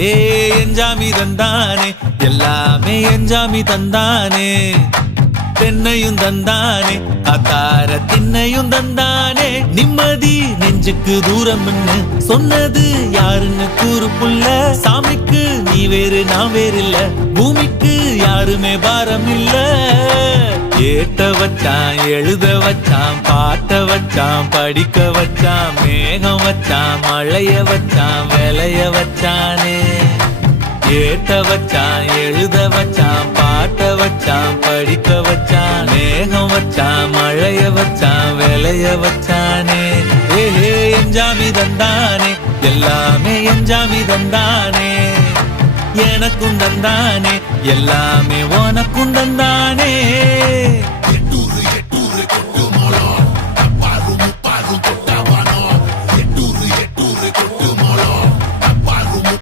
ஏ எஞ்சாமி தந்தானே எல்லாமே எஞ்சாமி தந்தானே தென்னையும் தந்தானே அத்தார திண்ணையும் தந்தானே நிம்மதி நெஞ்சுக்கு தூரம் சொன்னது யாருன்னு கூறு புள்ள சாமிக்கு நீ வேறு நான் வேறு இல்ல பூமிக்கு யாருமே பாரம் இல்ல ஏத்த வச்சான் எழுத வச்சான் பாட்ட வச்சான் படிக்க வச்சான் மேகம் வச்சான் மழைய வச்சான் விளைய வச்சானே ஏத்த வச்சான் எழுத வச்சான் பாட்ட வச்சான் படிக்க வச்சான் மேகம் வச்சான் மழைய வச்சான் விளைய வச்சானே ஏஹே எஞ்சாமி தந்தானே எல்லாமே எஞ்சாமி தந்தானே எனக்கும் தந்தானே எல்லாமே உனக்கும் தந்தானே